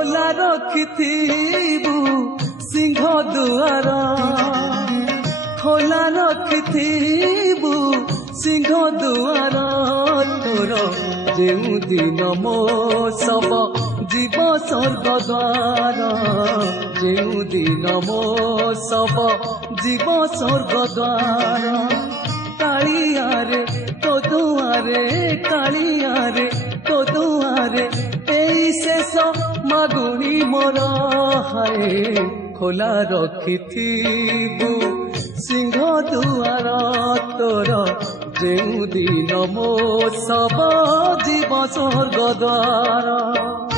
ଖୋଲା ରଖିଥିବୁ ସିଂହ ଦୁଆର ଖୋଲା ରଖିଥିବୁ ସିଂହ ଦୁଆର ତୋର ଯେଉଁ ଦିନ ମୋ ଶବ ଯିବ ସ୍ୱର୍ଗ ଦ୍ୱାର ଯେଉଁ ଦିନ ମୋ ଶବ ଯିବ ସ୍ୱର୍ଗ ଦ୍ୱାର କାଳିଆରେ ତୋ ଦୁଆରେ କାଳିଆରେ ତୋ ଦୁଆରେ ଏଇ ଶେଷ ମାଗୁଣି ମୋର ହାଏ ଖୋଲା ରଖିଥିବୁ ସିଂହ ଦୁଆର ତୋର ଯେଉଁ ଦିନ ମୋ ଶବ ଯିବ ସ୍ୱର୍ଗ ଦ୍ୱାର।